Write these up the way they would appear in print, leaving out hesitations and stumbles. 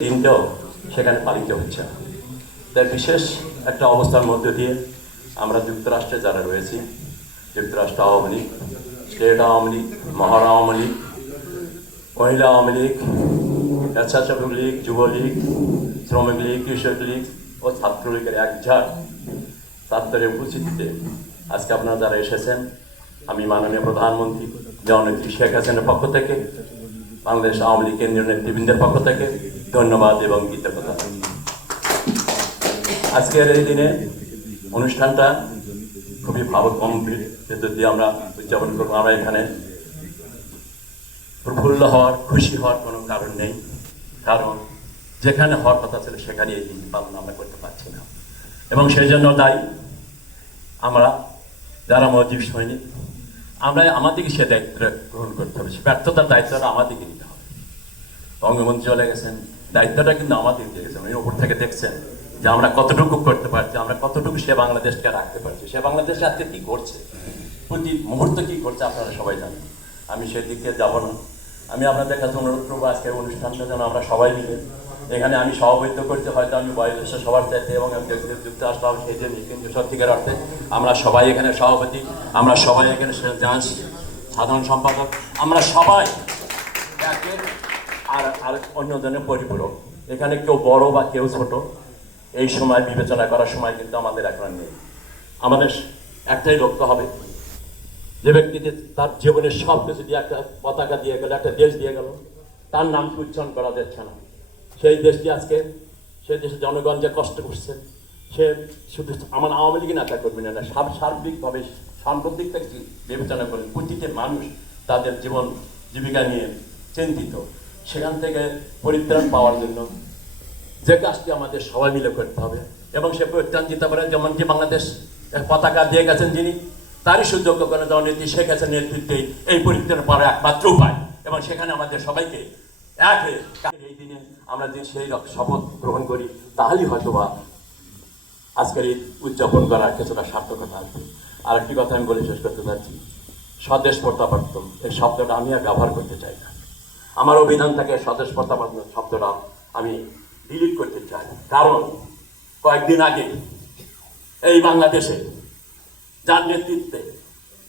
দিনটাও সেখানে পালিত হচ্ছে। তাই বিশেষ একটা অবস্থার মধ্যে দিয়ে আমরা যুক্তরাষ্ট্রে যারা রয়েছি, যুক্তরাষ্ট্র আওয়ামী লীগ, স্টেট আওয়ামী লীগ, মহার আওয়ামী লীগ, মহিলা আওয়ামী লীগ, স্বেচ্ছাসেবক লীগ, যুবলীগ, শ্রমিক লীগ, কৃষক লীগ ও ছাত্রলীগের একঝাঁক ছাত্রের উপস্থিতিতে আজকে আপনারা যারা এসেছেন, আমি মাননীয় প্রধানমন্ত্রী জননেত্রী শেখ হাসিনার পক্ষ থেকে, বাংলাদেশ আওয়ামী লীগ কেন্দ্রীয় নেতৃবৃন্দের পক্ষ থেকে ধন্যবাদ এবং কৃতজ্ঞতা। আজকের এই দিনে অনুষ্ঠানটা খুবই ভাবগম্ভীর ভেতর দিয়ে আমরা উদযাপন করবো। আমরা এখানে প্রফুল্ল হওয়ার, খুশি হওয়ার কোনো কারণ নেই, কারণ যেখানে হওয়ার কথা ছিল সেখানে এই দিন পালন আমরা করতে পারছি না, এবং সেই জন্য দায়ী আমরা যারা মজিব সৈনিক। আমরা আমাদেরকে সে দায়িত্ব গ্রহণ করতে হবে, সে ব্যর্থতার দায়িত্বটা আমাদেরকে নিতে হবে। বঙ্গবন্ধু চলে গেছেন, দায়িত্বটা কিন্তু আমাদের দিয়ে গেছেন। ওই উপর থেকে দেখছেন যে আমরা কতটুকু করতে পারছি, আমরা কতটুকু সে বাংলাদেশকে রাখতে পারছি, সে বাংলাদেশে আজকে কি করছে, প্রতি মুহূর্তে কি করছে আপনারা সবাই জানেন। আমি সেদিকে যাব না। আমি আপনাদের কাছে অনুরোধ করবো আজকের অনুষ্ঠানটা যেন আমরা সবাই মিলে, এখানে আমি সভাপতিত্ব করতে হয়তো আমি বয়োজ্যেষ্ঠ সবার চাইতে এবং আমি যুক্ত আসলাম সেই জন্য, কিন্তু সত্যিকার অর্থে আমরা সবাই এখানে সভাপতি, আমরা সবাই এখানে সাধারণ সম্পাদক, আমরা সবাই আর অন্যজনের পরিপূরক। এখানে কেউ বড় বা কেউ ছোট এই সময় বিবেচনা করার সময় কিন্তু আমাদের এখন নেই। আমাদের একটাই লক্ষ্য হবে, যে ব্যক্তিকে তার জীবনের সব কিছু দিয়ে একটা পতাকা দিয়ে গেল, একটা দেশ দিয়ে গেল, তার নামকে উচ্চারণ করা যাচ্ছে না। সেই দেশটি আজকে, সে দেশের জনগণ যে কষ্ট করছে, সে শুধু আমার আওয়ামী লীগ নেতা করবে না, সার্বিকভাবে সাম্প্রতিক থেকে বিবেচনা করেন প্রতিটি মানুষ তাদের জীবন জীবিকা নিয়ে চিন্তিত। সেখান থেকে পরিত্রাণ পাওয়ার জন্য যে কাজটি আমাদের সবাই মিলে করতে হবে, এবং সে পরিত্রাণ দিতে পারে যেমন যে বাংলাদেশ পতাকা দিয়ে গেছেন যিনি, তারই সুযোগ্য করে জননেত্রী শেখ হাসিনার নেতৃত্বে এই পরিত্রাণ পাওয়ার একমাত্র উপায়, এবং সেখানে আমাদের সবাইকে এক হয়ে এই দিনে আমরা যদি সেই শপথ গ্রহণ করি, তাহলেই হয়তো বা আজকের এই উদযাপন করার কিছুটা সার্থকতা আসবে। আরেকটি কথা আমি বলে শেষ করতে চাচ্ছি, স্বদেশ প্রত্যাবর্তন এই শব্দটা আমি আর ব্যবহার করতে চাই না। আমার অভিধান থেকে স্বদেশ প্রত্যাবর্তন শব্দটা আমি ডিলিট করতে চাই, কারণ কয়েকদিন আগে এই বাংলাদেশে যার নেতৃত্বে,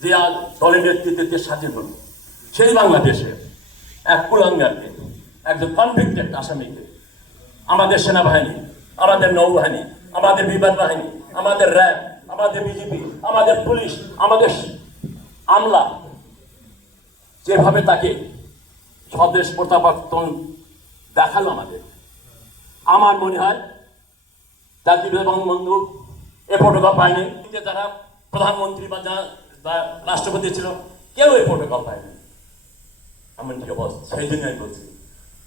যে দলের নেতৃত্বে স্বাধীন হল, সেই বাংলাদেশে এক কুলাঙ্গারকে, একজন কনভিক্টেড আসামিকে আমাদের সেনাবাহিনী, আমাদের নৌবাহিনী, আমাদের বিমান বাহিনী, আমাদের র্যাব, আমাদের বিজেপি, আমাদের পুলিশ, আমাদের আমলা যেভাবে তাকে স্বদেশ প্রত্যাবর্তন দেখালো আমাদের, আমার মনে হয় জাতির বঙ্গবন্ধু এ প্রোটোকল পায়নি। যারা প্রধানমন্ত্রী বা রাষ্ট্রপতি ছিল, কেউ এই প্রোটোকল পায়নি। এমনকি অবস্থা, সেই জন্য আমি বলছি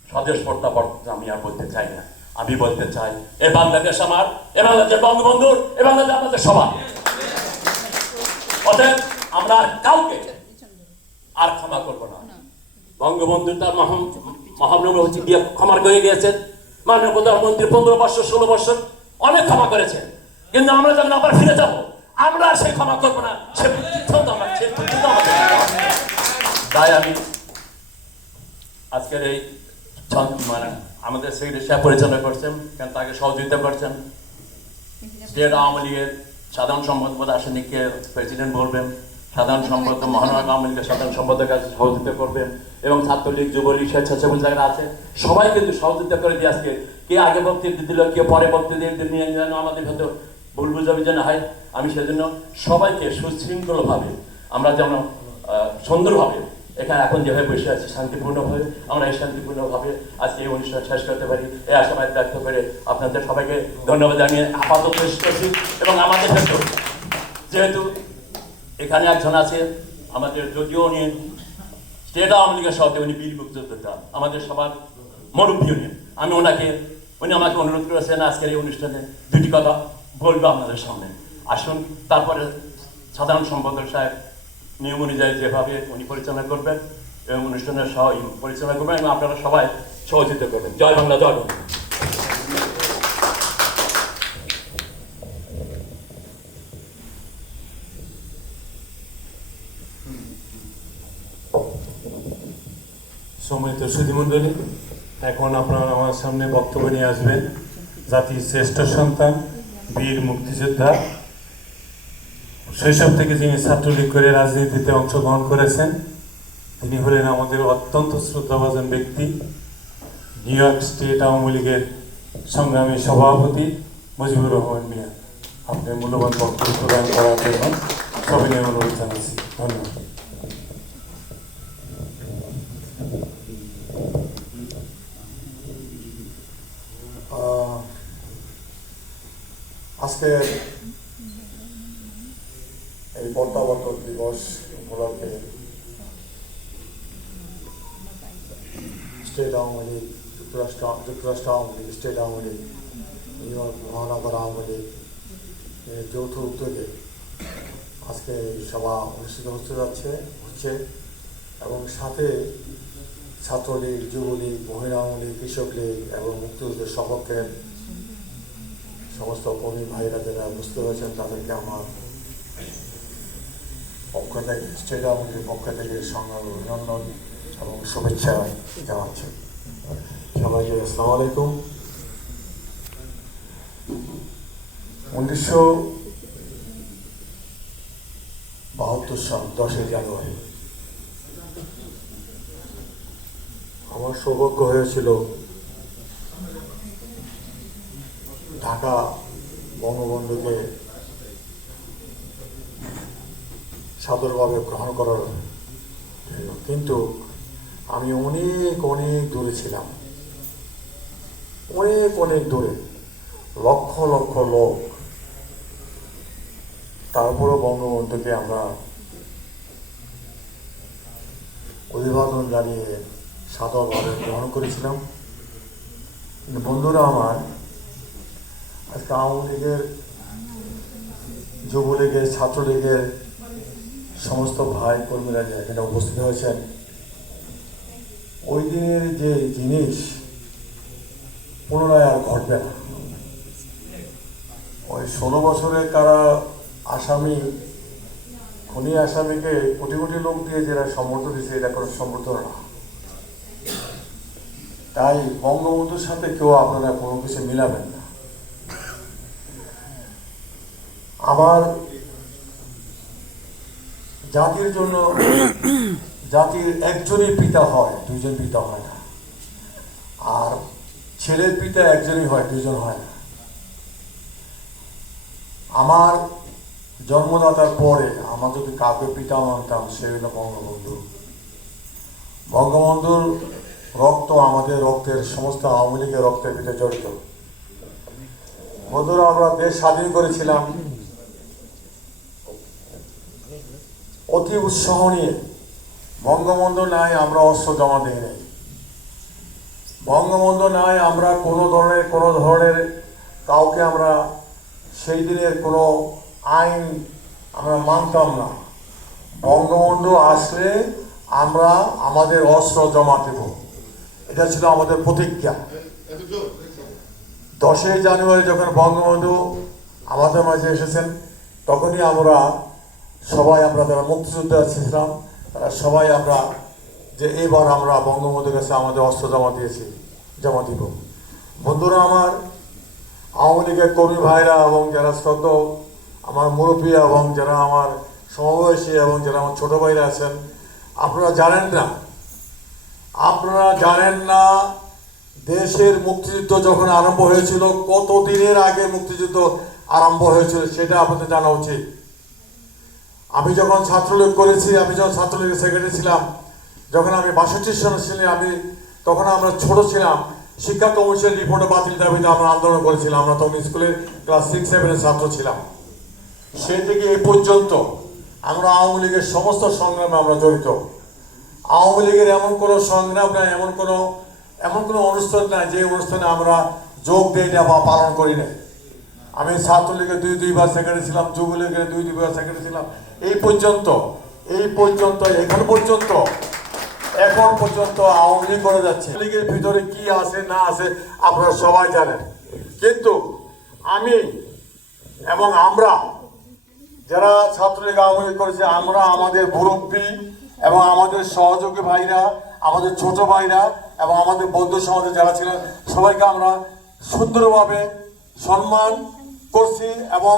স্বদেশ প্রত্যাবর্তন আমি আর বলতে চাই না। আমি বলতে চাই এ বাংলাদেশ আমার, এ বাংলাদেশ বঙ্গবন্ধুর, এ বাংলাদেশ আমাদের সবার। অতএব আমরা কাউকে আর ক্ষমা করবো না। বঙ্গবন্ধু তার মহানবী হচ্ছে গিয়ে ক্ষমা করে গিয়েছেন। মাননীয় প্রধানমন্ত্রী 15 বছর 16 বছর অনেক ক্ষমা করেছেন, কিন্তু আমরা যখন আবার ফিরে যাব, আমরা সেই ক্ষমা করবো না। তাই আমি আজকের এই মানে আমাদের সেক্রেটারি সাহেব পরিচালনা করছেন, কেন তাকে সহযোগিতা করছেন। স্টেট আওয়ামী লীগের সাধারণ সম্পাদক আসেনিকে প্রেসিডেন্ট বলবেন, সাধারণ সম্পাদক মহানগর আওয়ামী লীগের সাধারণ সম্পাদকের কাছে সহযোগিতা করবেন, এবং ছাত্রলীগ, যুবলীগ, স্বেচ্ছাসেবক যারা আছে সবাই কিন্তু সহযোগিতা করে দিয়ে আজকে কে আগে বক্তৃতা দিল, কে পরে বক্তৃতা নিয়ে যেন আমাদের হয়তো ভুল বুঝাবি যেন হয়। আমি সেজন্য সবাইকে সুশৃঙ্খলভাবে আমরা যেন সুন্দরভাবে এখানে এখন যেভাবে বসে আছি শান্তিপূর্ণভাবে, আমরা এই শান্তিপূর্ণভাবে আজকে এই অনুষ্ঠান শেষ করতে পারি, এই আশাবাদ ব্যক্ত করে আপনাদের সবাইকে ধন্যবাদ জানিয়ে আপাতত শেষ করছি। এবং আমাদের ক্ষেত্রে যেহেতু এখানে একজন আছে আমাদের, যদিও উনি স্টেট আওয়ামী লীগের সভাপতি, উনি বীর মুক্তিযোদ্ধা, আমাদের সবার মুরব্বী উনি, উনি আমাকে অনুরোধ করেছেন আজকের এই অনুষ্ঠানে দুটি কথা বলবো আপনাদের সামনে। আসুন, তারপরে সাধারণ সম্পাদক সাহেব নিয়ম অনুযায়ী যেভাবে উনি পরিচালনা করবেন এবং অনুষ্ঠানের পরিচালনা করবেন, এবং আপনারা সবাই সহযোগিতা করবেন। জয় বাংলা, জয় বাংলা। সম্মানিত সুধীমণ্ডলী, এখন আপনারা আমার সামনে বক্তব্য নিয়ে আসবেন জাতির শ্রেষ্ঠ সন্তান, বীর মুক্তিযোদ্ধা, শৈশব থেকে যিনি ছাত্রলীগ করে রাজনীতিতে অংশগ্রহণ করেছেন, তিনি হলেন আমাদের অত্যন্ত শ্রদ্ধাভাজন ব্যক্তি, নিউ ইয়র্ক স্টেট আওয়ামী লীগের সংগ্রামী সভাপতি মুজিবুর রহমান মিয়া। আপনি মূল্যবান বক্তব্য প্রদান করার জন্য সবিনয় অনুরোধ জানাচ্ছি। ধন্যবাদ। আজকে এই প্রত্যাবর্তন দিবস উপলক্ষে স্টেট আওয়ামী লীগ, যুক্তরাষ্ট্র Awami League, state Awami League, new York মহানগর আওয়ামী লীগ যৌথ উদ্যোগে আজকে সভা অনুষ্ঠিত হচ্ছে এবং সাথে ছাত্রলীগ, যুবলীগ, মহিলা আওয়ামী লীগ, কৃষক লীগ এবং মুক্তিযুদ্ধের সপক্ষের সমস্ত কর্মী ভাইরা যারা উপস্থিত হয়েছেন তাদেরকে আমার পক্ষ থেকে, স্টেট আওয়ামী লীগের পক্ষ থেকে সংগ্রাম অভিনন্দন এবং শুভেচ্ছা জানাচ্ছি। সবাইকে আসসালামু আলাইকুম। 1972 সাল 10 জানুয়ারি আমার সৌভাগ্য হয়েছিল ঢাকা বঙ্গবন্ধুকে সাদরভাবে গ্রহণ করার, কিন্তু আমি অনেক অনেক দূরে ছিলাম, অনেক অনেক দূরে, লক্ষ লক্ষ লোক। তারপরও বঙ্গবন্ধুকে আমরা অভিবাদন জানিয়ে সাদরভাবে গ্রহণ করেছিলাম। কিন্তু বন্ধুরা আমার, আজকে আওয়ামী লীগের, যুবলীগের, ছাত্রলীগের সমস্ত ভাই কর্মীরা এখানে উপস্থিত হয়েছেন, ওই দিনের যে জিনিস পুনরায় আর ঘটবে না। ওই 16 বছরের কারা আসামি, খুনি আসামিকে কোটি কোটি লোক দিয়ে যারা সমর্থন দিয়েছে, এটা কোনো সমর্থন না। তাই বঙ্গবন্ধুর সাথে কেউ আপনারা কোনো কিছু মিলাবেন না। আমার জাতির জন্য জাতির একজনই পিতা হয়, দুইজন পিতা হয় না। আর ছেলের পিতা একজনই হয়, দুইজন হয় না। আমার জন্মদাতার পরে আমার যদি কাউকে পিতা মানতাম, সে হল বঙ্গবন্ধু। বঙ্গবন্ধুর রক্ত আমাদের রক্তের, সমস্ত আওয়ামী লীগের রক্তের ভিতরে জড়িত। বন্ধুরা, আমরা দেশ স্বাধীন করেছিলাম অতি উৎসাহ নিয়ে। বঙ্গবন্ধু নাই আমরা অস্ত্র জমা দিই নাই, বঙ্গবন্ধু নাই আমরা কোনো ধরনের কাউকে আমরা সেই দিনের কোনো আইন আমরা মানতাম না। বঙ্গবন্ধু আসলে আমরা আমাদের অস্ত্র জমা দেব, এটা ছিল আমাদের প্রতিজ্ঞা। 10 জানুয়ারি যখন বঙ্গবন্ধু আমাদের মাঝে এসেছেন, তখনই আমরা সবাই, আমরা যারা মুক্তিযোদ্ধা ছিলাম তারা সবাই আমরা যে এবার আমরা বঙ্গবন্ধুর কাছে আমাদের অস্ত্র জমা দিব। বন্ধুরা আমার, আওয়ামী লীগের কর্মী ভাইরা এবং যারা শ্রদ্ধা আমার মুরব্বী এবং যারা আমার সমবয়সী এবং যারা আমার ছোট ভাইরা আছেন, আপনারা জানেন না দেশের মুক্তিযুদ্ধ যখন আরম্ভ হয়েছিল, কত দিনের আগে মুক্তিযুদ্ধ আরম্ভ হয়েছিল সেটা আপনাদের জানা উচিত। আমি যখন ছাত্রলীগ করেছি, আমি যখন ছাত্রলীগের সেক্রেটারি ছিলাম, যখন আমি 62 সনে ছিলাম, তখন আমরা ছোট ছিলাম। শিক্ষা কমিশন রিপোর্টে বাতিল দাবিতে আমরা আন্দোলন করেছিলাম। আমরা তখন স্কুলের ক্লাস 6-7-এর ছাত্র ছিলাম। সেই থেকে এই পর্যন্ত আমরা আওয়ামী লীগের সমস্ত সংগ্রামে আমরা জড়িত। আওয়ামী লীগের এমন কোনো সংগ্রাম নাই, এমন কোনো অনুষ্ঠান নাই যে অনুষ্ঠানে আমরা যোগ দেই না বা পালন করি না। আমি ছাত্রলীগের দুইবার সেক্রেটারি ছিলাম, যুবলীগের দুইবার সেক্রেটারি ছিলাম। এই পর্যন্ত এখন পর্যন্ত আওয়ামী লীগ করে যাচ্ছে। লীগের ভিতরে কি আছে না আছে আপনারা সবাই জানেন। কিন্তু আমি এবং আমরা যারা ছাত্রলীগ আওয়ামী লীগ করেছে, আমরা আমাদের মুরব্বী এবং আমাদের সহযোগী ভাইরা, আমাদের ছোট ভাইরা এবং আমাদের বৌদ্ধ সমাজে যারা ছিলেন সবাইকে আমরা সুন্দরভাবে সম্মান করছি এবং